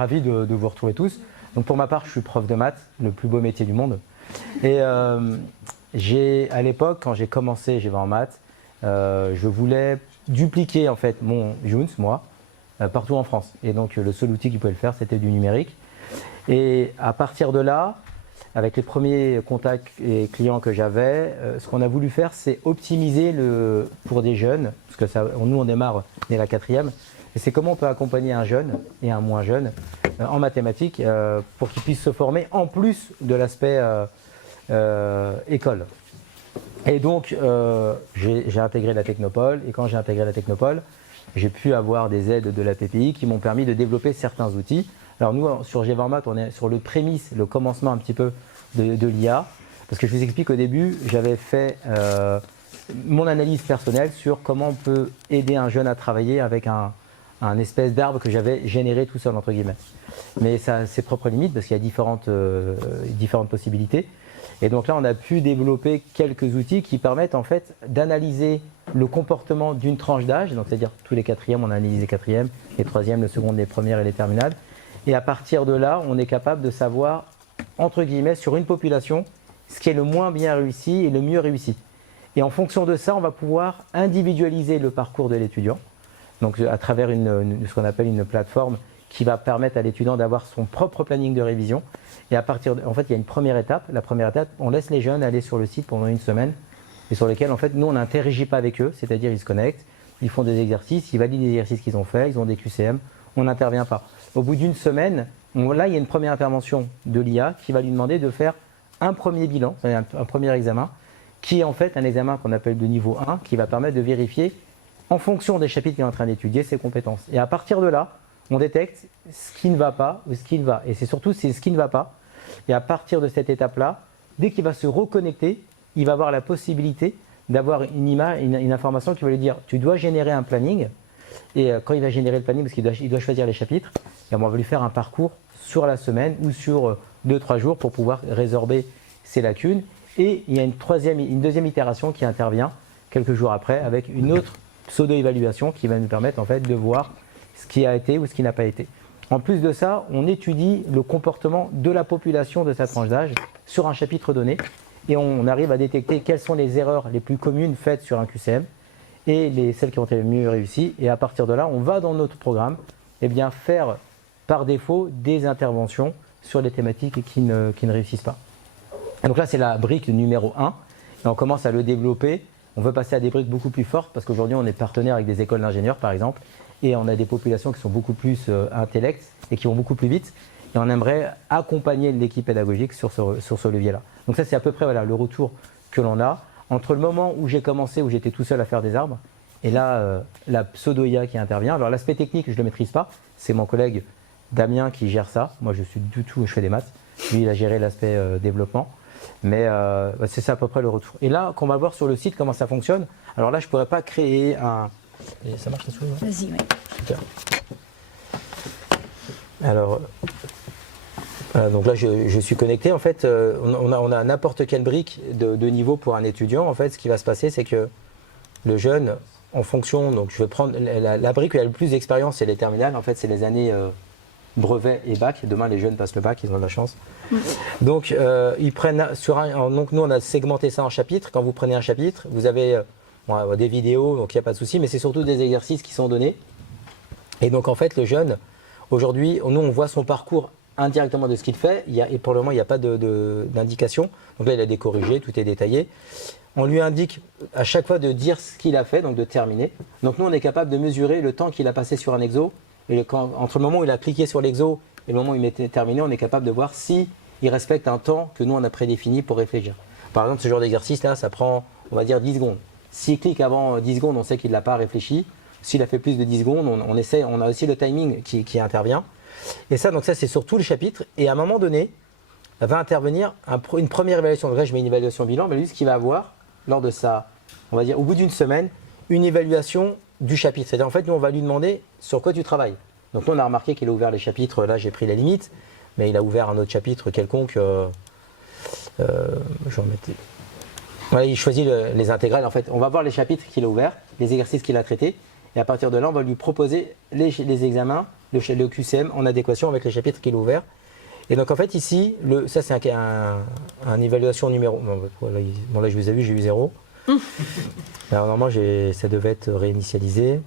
ravi de vous retrouver tous. Donc pour ma part, je suis prof de maths, le plus beau métier du monde. Et à l'époque, quand j'ai commencé, j'étais en maths, je voulais dupliquer en fait mon Joons, moi, partout en France. Et donc le seul outil qui pouvait le faire, c'était du numérique. Et à partir de là, avec les premiers contacts et clients que j'avais, ce qu'on a voulu faire, c'est optimiser pour des jeunes, parce que nous on démarre dès la 4e, et c'est comment on peut accompagner un jeune et un moins jeune en mathématiques pour qu'ils puissent se former en plus de l'aspect école. Et donc j'ai intégré la Technopole, et quand j'ai intégré la Technopole, j'ai pu avoir des aides de la PPI qui m'ont permis de développer certains outils. Alors nous, sur GVARMAT, on est sur le prémisse, le commencement un petit peu de l'IA, parce que je vous explique au début, j'avais fait mon analyse personnelle sur comment on peut aider un jeune à travailler avec un espèce d'arbre que j'avais généré tout seul, entre guillemets. Mais ça a ses propres limites, parce qu'il y a différentes possibilités. Et donc là, on a pu développer quelques outils qui permettent en fait d'analyser le comportement d'une tranche d'âge, donc c'est-à-dire tous les 4e, on a analysé les 4e, les 3e, le second, les premières et les terminales. Et à partir de là, on est capable de savoir, entre guillemets, sur une population, ce qui est le moins bien réussi et le mieux réussi. Et en fonction de ça, on va pouvoir individualiser le parcours de l'étudiant, donc à travers ce qu'on appelle une plateforme qui va permettre à l'étudiant d'avoir son propre planning de révision. Et à partir en fait, il y a une première étape. La première étape, on laisse les jeunes aller sur le site pendant une semaine, et sur lesquels, en fait, nous, on n'interagit pas avec eux, c'est-à-dire ils se connectent, ils font des exercices, ils valident les exercices qu'ils ont faits, ils ont des QCM, on n'intervient pas. Au bout d'une semaine, là, il y a une première intervention de l'IA qui va lui demander de faire un premier bilan, un premier examen, qui est en fait un examen qu'on appelle de niveau 1, qui va permettre de vérifier, en fonction des chapitres qu'il est en train d'étudier, ses compétences. Et à partir de là, on détecte ce qui ne va pas ou ce qui va. Et c'est surtout ce qui ne va pas. Et à partir de cette étape-là, dès qu'il va se reconnecter, il va avoir la possibilité d'avoir une information qui va lui dire « tu dois générer un planning ». Et quand il va générer le planning, parce qu'il doit choisir les chapitres, et on va lui faire un parcours sur la semaine ou sur 2-3 jours pour pouvoir résorber ses lacunes. Et il y a une deuxième itération qui intervient quelques jours après avec une autre pseudo-évaluation qui va nous permettre en fait de voir ce qui a été ou ce qui n'a pas été. En plus de ça, on étudie le comportement de la population de sa tranche d'âge sur un chapitre donné et on arrive à détecter quelles sont les erreurs les plus communes faites sur un QCM et celles qui ont été les mieux réussies. Et à partir de là, on va dans notre programme faire par défaut des interventions sur les thématiques qui ne réussissent pas. Et donc là, c'est la brique numéro 1 et on commence à le développer. On veut passer à des briques beaucoup plus fortes parce qu'aujourd'hui, on est partenaire avec des écoles d'ingénieurs, par exemple, et on a des populations qui sont beaucoup plus intellectes et qui vont beaucoup plus vite. Et on aimerait accompagner l'équipe pédagogique sur ce levier-là. Donc ça, c'est à peu près le retour que l'on a. Entre le moment où j'ai commencé, où j'étais tout seul à faire des arbres, et là, la pseudo-IA qui intervient. Alors l'aspect technique, je ne le maîtrise pas. C'est mon collègue Damien qui gère ça. Moi, je fais des maths. Lui, il a géré l'aspect développement. Mais c'est ça à peu près le retour. Et là, qu'on va voir sur le site comment ça fonctionne. Alors là, je ne pourrais pas créer un... Et ça marche la souris? Vas-y, oui. Super. Alors, donc là, je suis connecté. En fait, on a n'importe quelle brique de niveau pour un étudiant. En fait, ce qui va se passer, c'est que le jeune, en fonction... Donc, je vais prendre la brique où il y a le plus d'expérience, c'est les terminales. En fait, c'est les années brevet et bac. Demain, les jeunes passent le bac, ils ont de la chance. Donc, ils prennent donc, nous, on a segmenté ça en chapitres. Quand vous prenez un chapitre, vous avez des vidéos, donc il n'y a pas de souci, mais c'est surtout des exercices qui sont donnés. Et donc, en fait, le jeune, aujourd'hui, nous, on voit son parcours indirectement de ce qu'il fait. Et pour le moment, il n'y a pas d'indication. Donc là, il a des corrigés, tout est détaillé. On lui indique à chaque fois de dire ce qu'il a fait, donc de terminer. Donc nous, on est capable de mesurer le temps qu'il a passé sur un exo. Et entre le moment où il a cliqué sur l'exo et le moment où il était terminé, on est capable de voir si il respecte un temps que nous, on a prédéfini pour réfléchir. Par exemple, ce genre d'exercice-là, ça prend, on va dire, 10 secondes. S'il clique avant 10 secondes, on sait qu'il ne l'a pas réfléchi. S'il a fait plus de 10 secondes, on a aussi le timing qui intervient. Et ça, donc ça, c'est sur tout le chapitre. Et à un moment donné, va intervenir une première évaluation. Donc là, je mets une évaluation bilan, mais lui, ce qu'il va avoir lors de ça, on va dire, au bout d'une semaine, une évaluation du chapitre. C'est-à-dire, en fait, nous, on va lui demander sur quoi tu travailles. Donc nous, on a remarqué qu'il a ouvert les chapitres. Là, j'ai pris la limite, mais il a ouvert un autre chapitre quelconque. Je vais remettre. Voilà, il choisit les intégrales. En fait, on va voir les chapitres qu'il a ouverts, les exercices qu'il a traités. Et à partir de là, on va lui proposer les examens le QCM en adéquation avec les chapitres qu'il a ouverts. Et donc en fait ici, ça c'est un évaluation numéro. Bon, là je vous ai vu, j'ai eu 0. Alors normalement ça devait être réinitialisé.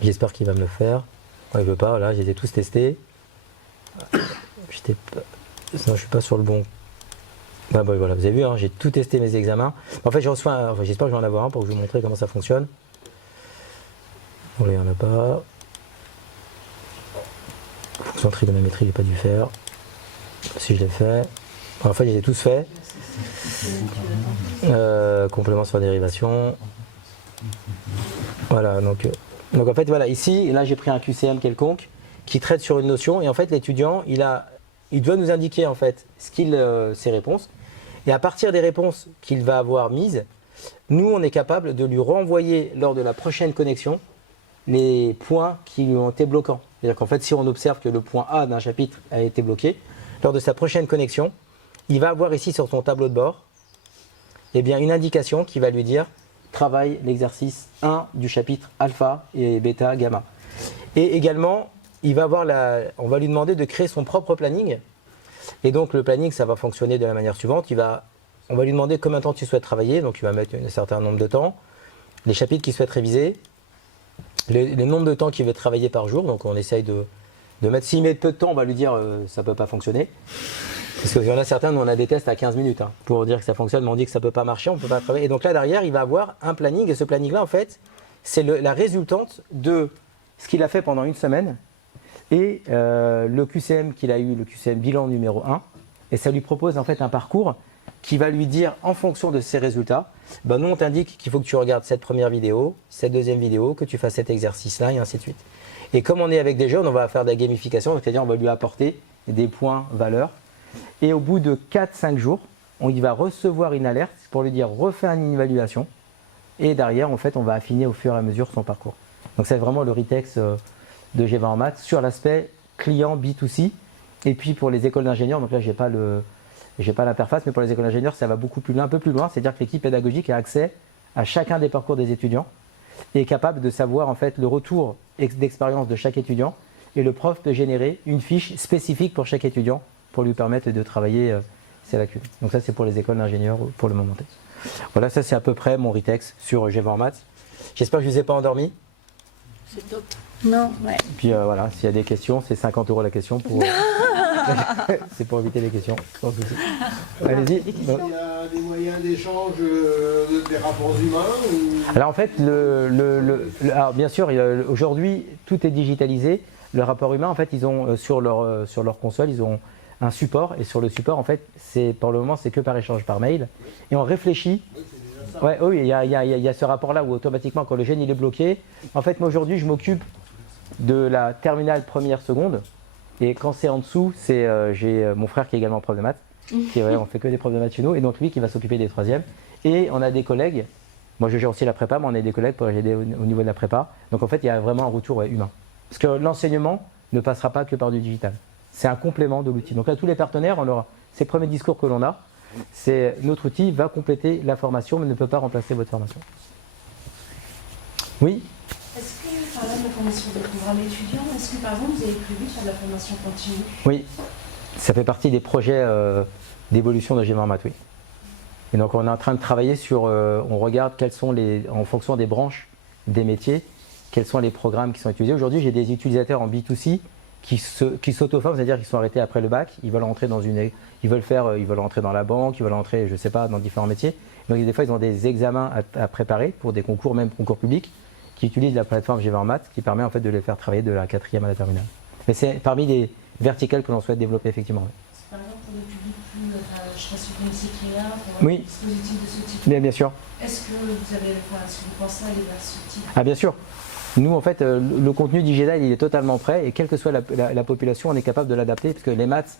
J'espère qu'il va me le faire. Ouais, il veut pas, là je les ai tous testés. Non, je suis pas sur le bon. Ah, bah, voilà, vous avez vu, hein, j'ai tout testé mes examens. En fait, j'espère que je vais en avoir un pour vous montrer comment ça fonctionne. Bon, là, il n'y en a pas. Fonction trigonométrie, je n'ai pas dû faire. Si je l'ai fait. En fait, je les ai tous faits. Complément sur la dérivation. Voilà, donc en fait, voilà, ici, là, j'ai pris un QCM quelconque qui traite sur une notion. Et en fait, l'étudiant, il doit nous indiquer en fait ses réponses. Et à partir des réponses qu'il va avoir mises, nous, on est capable de lui renvoyer lors de la prochaine connexion les points qui lui ont été bloquants. C'est-à-dire qu'en fait, si on observe que le point A d'un chapitre a été bloqué, lors de sa prochaine connexion, il va avoir ici sur son tableau de bord eh bien, une indication qui va lui dire « Travaille l'exercice 1 du chapitre alpha et bêta, gamma ». Et également, on va lui demander de créer son propre planning. Et donc le planning, ça va fonctionner de la manière suivante. On va lui demander combien de temps tu souhaites travailler, donc il va mettre un certain nombre de temps, les chapitres qu'il souhaite réviser, le nombre de temps qu'il veut travailler par jour, donc on essaye de mettre, s'il met peu de temps, on va lui dire ça ne peut pas fonctionner. Parce qu'il y en a certains, nous on a des tests à 15 minutes pour dire que ça fonctionne, mais on dit que ça ne peut pas marcher, on ne peut pas travailler. Et donc là derrière, il va avoir un planning, et ce planning-là en fait, c'est la résultante de ce qu'il a fait pendant une semaine, et le QCM qu'il a eu, le QCM bilan numéro 1, et ça lui propose en fait un parcours qui va lui dire en fonction de ses résultats, nous on t'indique qu'il faut que tu regardes cette première vidéo, cette deuxième vidéo, que tu fasses cet exercice-là et ainsi de suite. Et comme on est avec des jeunes, on va faire de la gamification, c'est-à-dire on va lui apporter des points valeurs, et au bout de 4-5 jours, il va recevoir une alerte pour lui dire refais une évaluation, et derrière en fait on va affiner au fur et à mesure son parcours. Donc c'est vraiment le Ritex de G20 en maths sur l'aspect client B2C. Et puis pour les écoles d'ingénieurs, donc là j'ai pas l'interface, mais pour les écoles d'ingénieurs ça va beaucoup plus loin, un peu plus loin, c'est-à-dire que l'équipe pédagogique a accès à chacun des parcours des étudiants et est capable de savoir en fait le retour d'expérience de chaque étudiant, et le prof peut générer une fiche spécifique pour chaque étudiant pour lui permettre de travailler ses lacunes. Donc ça c'est pour les écoles d'ingénieurs pour le moment. Voilà, ça c'est à peu près mon Ritex sur G20 en maths. J'espère que je ne vous ai pas endormi. C'est top. Non, ouais. Puis voilà, s'il y a des questions, c'est 50 € la question pour. C'est pour éviter les questions. Allez-y. Il y a des moyens d'échange des rapports humains ou... Alors en fait, alors, bien sûr, aujourd'hui, tout est digitalisé. Le rapport humain, en fait, ils ont sur leur console, ils ont un support. Et sur le support, en fait, pour le moment, c'est que par échange par mail. Et on réfléchit. Oui, il y a ce rapport-là où automatiquement, quand le jeune il est bloqué, en fait, moi aujourd'hui, je m'occupe de la terminale première seconde. Et quand c'est en dessous, j'ai mon frère qui est également prof de maths. On fait que des profs de maths chez nous. Et donc lui qui va s'occuper des troisièmes. Et on a des collègues. Moi, je gère aussi la prépa, mais on a des collègues pour aider au niveau de la prépa. Donc en fait, il y a vraiment un retour humain. Parce que l'enseignement ne passera pas que par du digital. C'est un complément de l'outil. Donc là, tous les partenaires, ces premiers discours que l'on a, c'est notre outil va compléter la formation, mais ne peut pas remplacer votre formation. Oui ? Est-ce que, par exemple, la formation des programmes étudiants, est-ce que par exemple vous avez prévu de faire de la formation continue? Oui, ça fait partie des projets d'évolution de G20 Maths, oui. Et donc on est en train de travailler sur, on regarde quels sont en fonction des branches, des métiers, quels sont les programmes qui sont utilisés. Aujourd'hui, j'ai des utilisateurs en B2C qui s'auto-forment, c'est-à-dire qu'ils sont arrêtés après le bac, ils veulent rentrer ils veulent rentrer dans la banque, ils veulent rentrer, je ne sais pas, dans différents métiers. Donc des fois, ils ont des examens à préparer pour des concours, même concours publics, qui utilisent la plateforme G20 Maths, qui permet en fait de les faire travailler de la 4e à la terminale. Mais c'est parmi les verticales que l'on souhaite développer effectivement. Par exemple, pour des publics plus, je ne sais pas si vous connaissez Créa, pour oui. un dispositif de ce type. Bien sûr. Est-ce que vous pensez aller vers ce type? Ah bien sûr. Nous, en fait, le contenu digital, il est totalement prêt, et quelle que soit la population, on est capable de l'adapter, parce que les maths,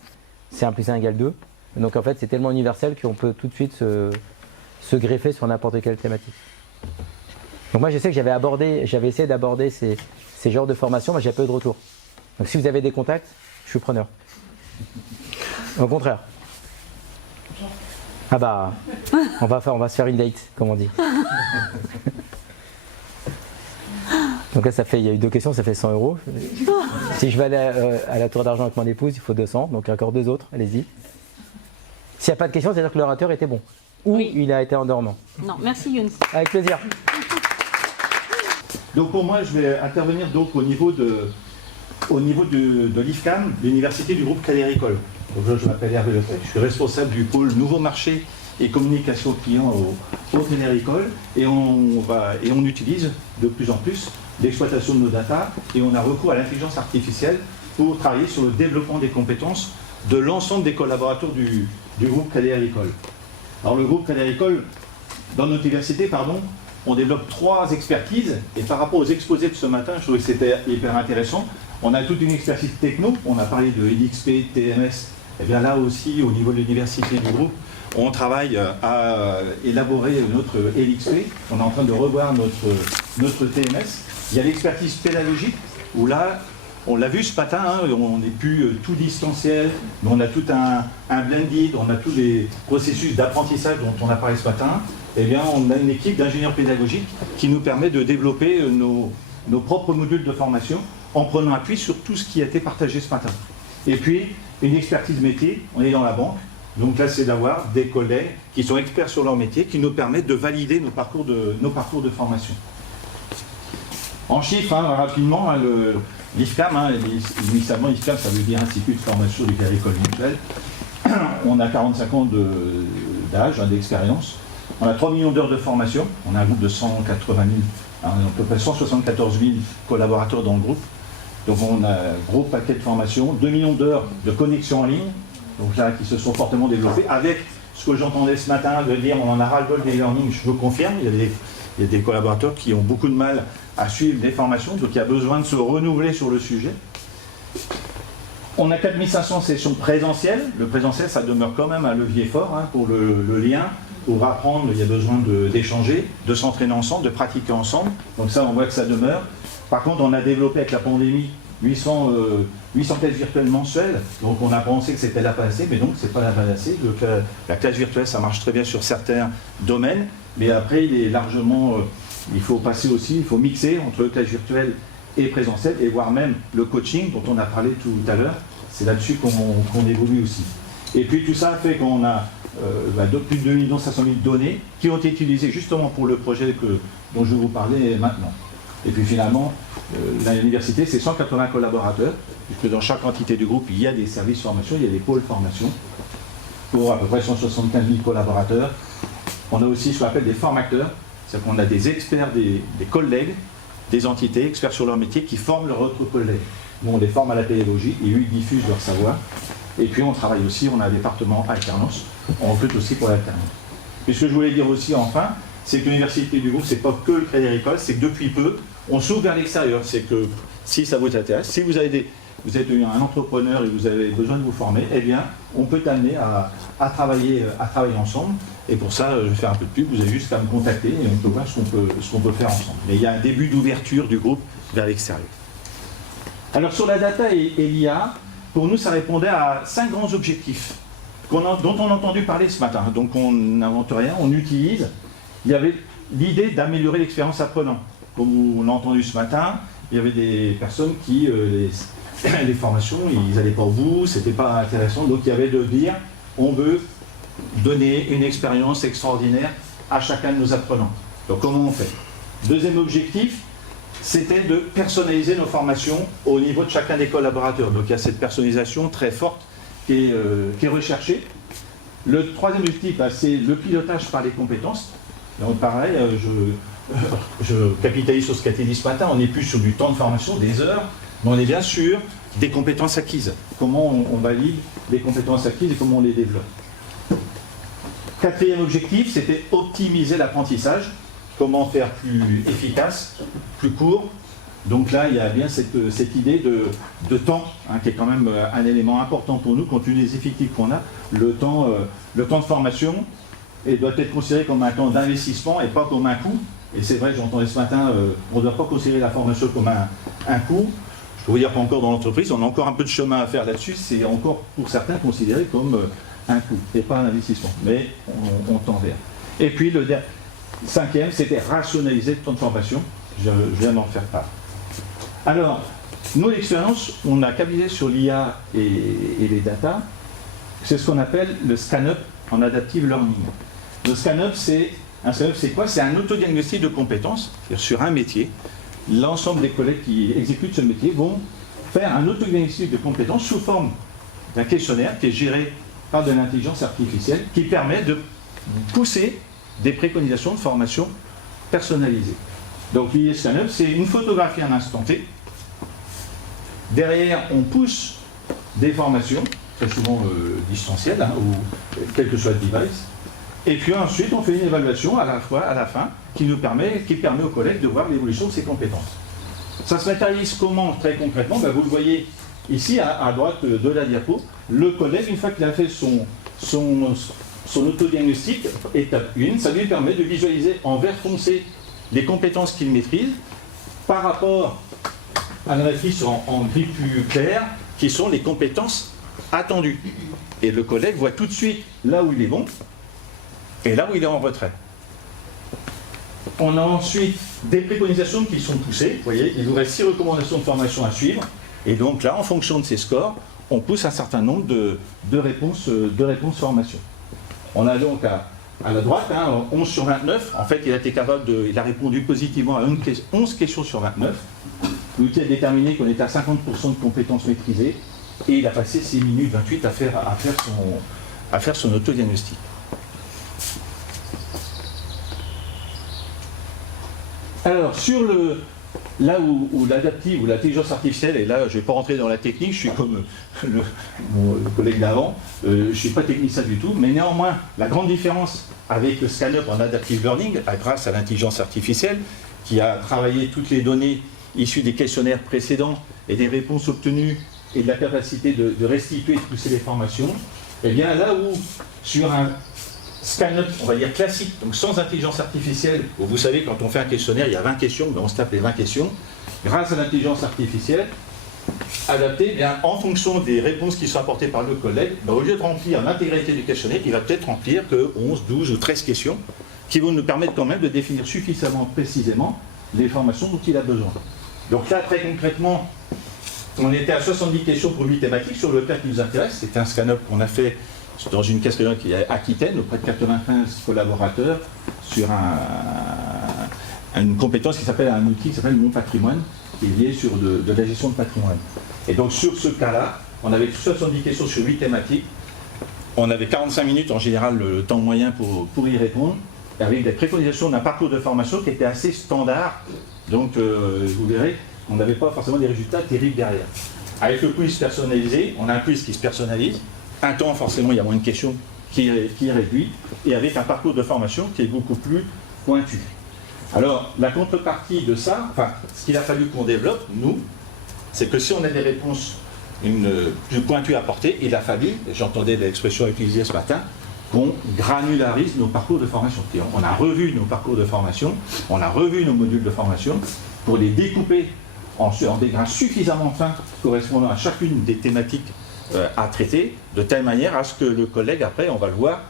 c'est 1 + 1 = 2. Donc en fait, c'est tellement universel qu'on peut tout de suite se greffer sur n'importe quelle thématique. Donc moi, je sais que j'avais essayé d'aborder ces genres de formations, mais j'ai peu de retour. Donc si vous avez des contacts, je suis preneur. Au contraire. Ah bah, on va se faire une date, comme on dit. Donc là, il y a eu 2 questions, ça fait 100 €. Si je vais aller à la tour d'argent avec mon épouse, il faut 200, donc encore 2 autres, allez-y. S'il n'y a pas de questions, c'est-à-dire que l'orateur était bon. Ou Oui. il a été endormant. Non, merci Younes. Avec plaisir. Donc pour moi, je vais intervenir donc au niveau de l'IFCAM, l'Université du groupe Crédit Agricole. Donc je m'appelle Hervé Leclerc, je suis responsable du pôle Nouveau Marché et Communication Client au Crédit Agricole et on utilise de plus en plus l'exploitation de nos data et on a recours à l'intelligence artificielle pour travailler sur le développement des compétences de l'ensemble des collaborateurs du groupe Crédit Agricole. Alors le groupe Crédit Agricole, dans notre université, on développe 3 expertises et par rapport aux exposés de ce matin, je trouvais que c'était hyper intéressant. On a toute une expertise techno, on a parlé de LXP, TMS, et bien là aussi au niveau de l'université du groupe, on travaille à élaborer notre LXP, on est en train de revoir notre TMS. Il y a l'expertise pédagogique où là, on l'a vu ce matin, hein, on n'est plus tout distanciel, mais on a tout un blended, on a tous les processus d'apprentissage dont on a parlé ce matin. Eh bien, on a une équipe d'ingénieurs pédagogiques qui nous permet de développer nos propres modules de formation en prenant appui sur tout ce qui a été partagé ce matin. Et puis, une expertise métier, on est dans la banque, donc là c'est d'avoir des collègues qui sont experts sur leur métier, qui nous permettent de valider nos parcours de formation. En chiffres, rapidement, l'IFCAM, initialement l'IFCAM ça veut dire Institut de formation du Crédit Agricole Mutuel, on a 45 ans d'âge, d'expérience, on a 3 millions d'heures de formation, on a un groupe de 180 000, on a à peu près 174 000 collaborateurs dans le groupe. Donc on a un gros paquet de formation, 2 millions d'heures de connexion en ligne, donc là qui se sont fortement développées, avec ce que j'entendais ce matin de dire on en a ras-le-bol des learning, je vous confirme, il y a des collaborateurs qui ont beaucoup de mal à suivre des formations, donc il y a besoin de se renouveler sur le sujet. On a 4500 sessions présentielles, le présentiel ça demeure quand même un levier fort pour le lien, pour apprendre il y a besoin d'échanger, de s'entraîner ensemble, de pratiquer ensemble, donc ça on voit que ça demeure. Par contre, on a développé avec la pandémie 800 classes virtuelles mensuelles, donc on a pensé que c'était la panacée, mais donc c'est pas la panacée. La classe virtuelle, ça marche très bien sur certains domaines, mais après, il est largement, il faut passer aussi, il faut mixer entre classe virtuelle et présentiel, et voire même le coaching dont on a parlé tout à l'heure, c'est là-dessus qu'on évolue aussi. Et puis tout ça fait qu'on a plus de 2 500 000 données qui ont été utilisées justement pour le projet dont je vais vous parler maintenant. Et puis finalement, l'université, c'est 180 collaborateurs, puisque dans chaque entité du groupe, il y a des services formation, il y a des pôles formation, pour à peu près 175 000 collaborateurs. On a aussi ce qu'on appelle des formateurs, c'est-à-dire qu'on a des experts, des collègues, des entités, experts sur leur métier, qui forment leurs autres collègues. Nous, on les forme à la pédagogie, et eux, ils diffusent leur savoir. Et puis on travaille aussi, on a un département alternance, on recrute aussi pour l'alternance. Et ce que je voulais dire aussi enfin, c'est que l'université du groupe, c'est pas que le Crédit Agricole, c'est que depuis peu, on s'ouvre vers l'extérieur. C'est que si ça vous intéresse, si vous êtes un entrepreneur et vous avez besoin de vous former, eh bien, on peut t'amener à travailler ensemble. Et pour ça, je vais faire un peu de pub, vous avez juste qu'à me contacter et on peut voir ce qu'on peut faire ensemble. Mais il y a un début d'ouverture du groupe vers l'extérieur. Alors sur la data et l'IA, pour nous, ça répondait à 5 grands objectifs dont on a entendu parler ce matin. Donc on n'invente rien, on utilise. Il y avait l'idée d'améliorer l'expérience apprenant. Comme on l'a entendu ce matin, il y avait des personnes qui, les formations, ils n'allaient pas au bout, c'était pas intéressant. Donc il y avait de dire, on veut donner une expérience extraordinaire à chacun de nos apprenants. Donc comment on fait? Deuxième objectif, c'était de personnaliser nos formations au niveau de chacun des collaborateurs. Donc il y a cette personnalisation très forte qui est recherchée. Le troisième objectif, c'est le pilotage par les compétences. Donc pareil, je capitalise sur ce qui a été dit ce matin, on n'est plus sur du temps de formation, des heures, mais on est bien sûr des compétences acquises. Comment on valide les compétences acquises et comment on les développe. Quatrième objectif, c'était optimiser l'apprentissage. Comment faire plus efficace, plus court. Donc là, il y a bien cette idée de temps, qui est quand même un élément important pour nous, compte tenu des effectifs qu'on a. Le temps de formation doit être considéré comme un temps d'investissement et pas comme un coût. Et c'est vrai, j'entendais ce matin, on ne doit pas considérer la formation comme un coût. Je peux vous dire qu'encore dans l'entreprise, on a encore un peu de chemin à faire là-dessus. C'est encore pour certains considéré comme un coût et pas un investissement. Mais on tend vers. Et puis le cinquième, c'était rationaliser le temps de formation. Je viens d'en faire part. Alors, nous, l'expérience, on a capitalisé sur l'IA et les data. C'est ce qu'on appelle le scan-up en adaptive learning. Le scan-up, c'est quoi? C'est un autodiagnostic de compétences, c'est-à-dire sur un métier. L'ensemble des collègues qui exécutent ce métier vont faire un autodiagnostic de compétences sous forme d'un questionnaire qui est géré par de l'intelligence artificielle, qui permet de pousser des préconisations de formation personnalisées. Donc l'IA Scan-up, c'est une photographie à un instant T. Derrière, on pousse des formations, très souvent distancielles, hein, ou quel que soit le device. Et puis ensuite, on fait une évaluation à la fin, qui permet aux collègues de voir l'évolution de ses compétences. Ça se matérialise comment, très concrètement? Vous le voyez ici, à droite de la diapo, le collègue, une fois qu'il a fait son autodiagnostic, étape 1, ça lui permet de visualiser en vert foncé les compétences qu'il maîtrise par rapport à la matrice en gris plus clair, qui sont les compétences attendues. Et le collègue voit tout de suite là où il est bon et là où il est en retrait. On a ensuite des préconisations qui sont poussées. Vous voyez, il vous reste 6 recommandations de formation à suivre. Et donc là, en fonction de ces scores, on pousse un certain nombre de réponses formation. On a donc à la droite, 11 sur 29. En fait, il a répondu positivement à 11 questions sur 29. L'outil a déterminé qu'on était à 50% de compétences maîtrisées. Et il a passé 6 minutes 28 à faire son autodiagnostic. Alors, là où l'adaptive ou l'intelligence artificielle, et là je ne vais pas rentrer dans la technique, je suis comme mon collègue d'avant, je ne suis pas technicien du tout, mais néanmoins, la grande différence avec le scan-up en adaptive learning, grâce à l'intelligence artificielle, qui a travaillé toutes les données issues des questionnaires précédents et des réponses obtenues et de la capacité de restituer et de pousser les formations, et bien là où sur un scan-up, on va dire classique, donc sans intelligence artificielle, où vous savez, quand on fait un questionnaire, il y a 20 questions, mais on se tape les 20 questions. Grâce à l'intelligence artificielle, adaptée, bien, en fonction des réponses qui sont apportées par le collègue, au lieu de remplir l'intégralité du questionnaire, il va peut-être remplir que 11, 12 ou 13 questions, qui vont nous permettre quand même de définir suffisamment précisément les formations dont il a besoin. Donc là, très concrètement, on était à 70 questions pour 8 thématiques sur le cas qui nous intéresse. C'était un scan-up qu'on a fait dans une caisse qui est à Aquitaine, auprès de 95 collaborateurs, sur une compétence qui s'appelle un outil qui s'appelle Mon Patrimoine, qui est lié sur de la gestion de patrimoine. Et donc sur ce cas-là, on avait 70 questions sur 8 thématiques. On avait 45 minutes en général le temps moyen pour y répondre, avec des préconisations d'un parcours de formation qui était assez standard. Donc vous verrez, on n'avait pas forcément des résultats terribles derrière. Avec le quiz personnalisé, on a un quiz qui se personnalise. Un temps, forcément, il y a moins de questions qui est réduit, et avec un parcours de formation qui est beaucoup plus pointu. Alors, la contrepartie de ça, enfin, ce qu'il a fallu qu'on développe, nous, c'est que si on a des réponses plus pointues à apporter, il a fallu, j'entendais l'expression utilisée ce matin, qu'on granularise nos parcours de formation. On a revu nos parcours de formation, on a revu nos modules de formation pour les découper en des grains suffisamment fins correspondant à chacune des thématiques à traiter, de telle manière à ce que le collègue, après, on va le voir,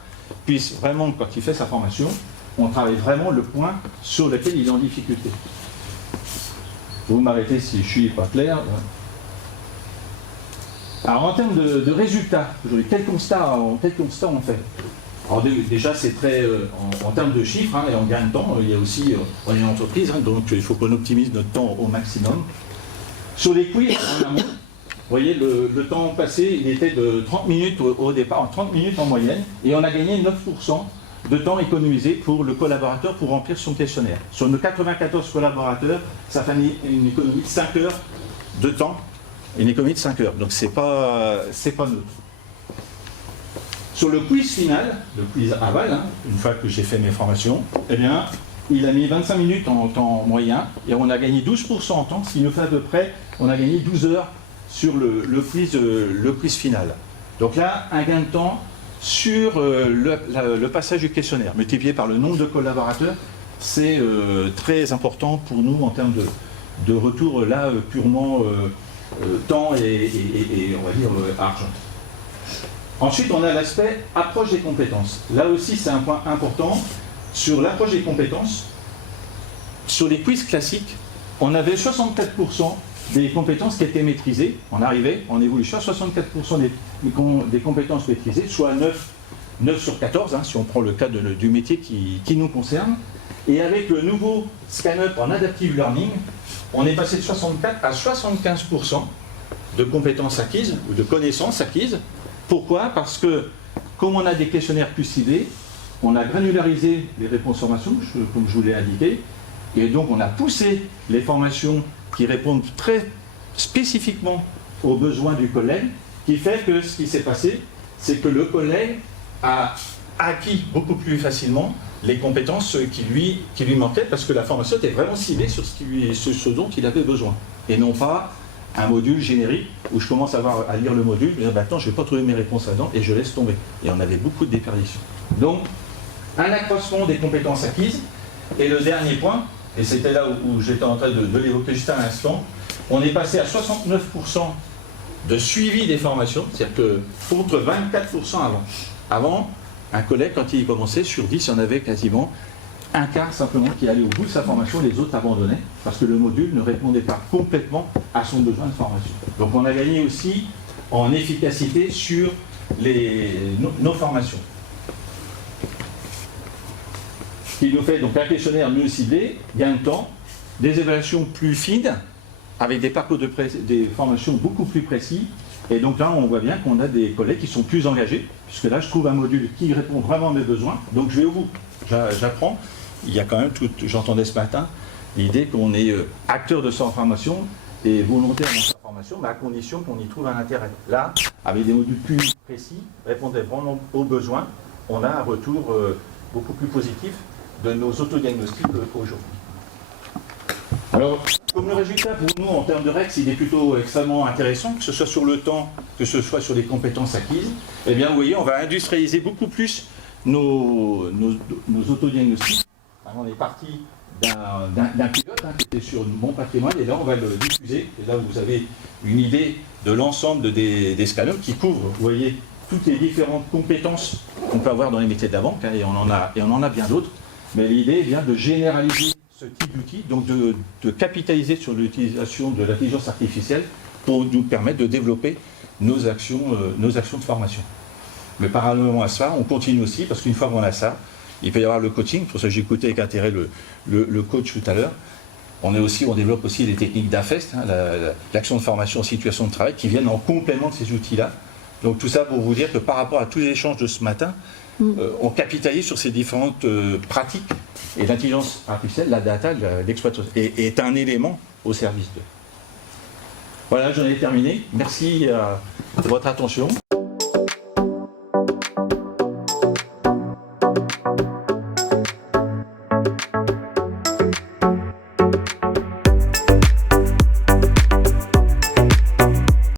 puisse vraiment, quand il fait sa formation, on travaille vraiment le point sur lequel il est en difficulté. Vous m'arrêtez si je suis pas clair. Alors, en termes de résultats, quel constat on fait? Alors, déjà, c'est très, en termes de chiffres, et en gain de temps, il y a aussi, on est une entreprise, donc il faut qu'on optimise notre temps au maximum. Sur les quiz, en amont, vous voyez, le temps passé, il était de 30 minutes au départ, 30 minutes en moyenne, et on a gagné 9% de temps économisé pour le collaborateur pour remplir son questionnaire. Sur nos 94 collaborateurs, ça fait une économie de 5 heures de temps, une économie de 5 heures, donc c'est pas neutre. Sur le quiz final, le quiz aval, une fois que j'ai fait mes formations, eh bien, il a mis 25 minutes en temps moyen, et on a gagné 12% en temps, ce qui nous fait à peu près, on a gagné 12 heures sur le quiz final. Donc là, un gain de temps sur le passage du questionnaire, multiplié par le nombre de collaborateurs, c'est très important pour nous en termes de retour là purement temps et on va dire argent. Ensuite, on a l'aspect approche des compétences. Là aussi, c'est un point important. Sur l'approche des compétences, sur les quiz classiques, on avait 64% des compétences qui étaient maîtrisées. On arrivait en évolution à 64% des compétences maîtrisées, soit 9 sur 14, hein, si on prend le cas du métier qui nous concerne. Et avec le nouveau scan-up en adaptive learning, on est passé de 64 à 75% de compétences acquises ou de connaissances acquises. Pourquoi? Parce que comme on a des questionnaires plus ciblés, on a granularisé les réponses formations, comme je vous l'ai indiqué, et donc on a poussé les formations qui répondent très spécifiquement aux besoins du collègue, qui fait que ce qui s'est passé, c'est que le collègue a acquis beaucoup plus facilement les compétences qui lui manquaient, parce que la formation était vraiment ciblée sur ce dont il avait besoin, et non pas un module générique où je commence à lire le module et dire bah, attends, je ne vais pas trouver mes réponses là-dedans et je laisse tomber. Et on avait beaucoup de déperditions. Donc, un accroissement des compétences acquises. Et le dernier point, et c'était là où j'étais en train de l'évoquer juste à l'instant, on est passé à 69% de suivi des formations, c'est-à-dire que contre 24% avant. Avant, un collègue, quand il commençait, sur 10, il y en avait quasiment un quart simplement qui allait au bout de sa formation, les autres abandonnaient, parce que le module ne répondait pas complètement à son besoin de formation. Donc on a gagné aussi en efficacité sur nos formations. Ce qui nous fait donc un questionnaire mieux ciblé, gain de temps, des évaluations plus fines, avec des parcours des formations beaucoup plus précis. Et donc là, on voit bien qu'on a des collègues qui sont plus engagés, puisque là, je trouve un module qui répond vraiment à mes besoins, donc je vais au bout. J'apprends. Il y a quand même j'entendais ce matin, l'idée qu'on est acteur de sa formation et volontaire dans sa formation, mais à condition qu'on y trouve un intérêt. Là, avec des modules plus précis, répondait vraiment aux besoins, on a un retour beaucoup plus positif de nos autodiagnostics aujourd'hui. Alors, comme le résultat pour nous en termes de REX, il est plutôt extrêmement intéressant, que ce soit sur le temps, que ce soit sur les compétences acquises, eh bien vous voyez, on va industrialiser beaucoup plus nos autodiagnostics. On est parti d'un pilote qui était sur mon patrimoine et là on va le diffuser. Et là vous avez une idée de l'ensemble des scanners qui couvrent, vous voyez, toutes les différentes compétences qu'on peut avoir dans les métiers de la banque, hein, et on en a bien d'autres. Mais l'idée est bien de généraliser ce type d'outil, donc de capitaliser sur l'utilisation de l'intelligence artificielle pour nous permettre de développer nos actions de formation. Mais parallèlement à ça, on continue aussi, parce qu'une fois qu'on a ça, il peut y avoir le coaching, pour ça que j'ai écouté avec intérêt le coach tout à l'heure. On développe aussi les techniques d'AFEST, hein, l'action de formation en situation de travail, qui viennent en complément de ces outils-là. Donc tout ça pour vous dire que par rapport à tous les échanges de ce matin, on capitalise sur ces différentes pratiques, et l'intelligence artificielle, la data, l'exploitation, est un élément au service d'eux. Voilà, j'en ai terminé. Merci de votre attention.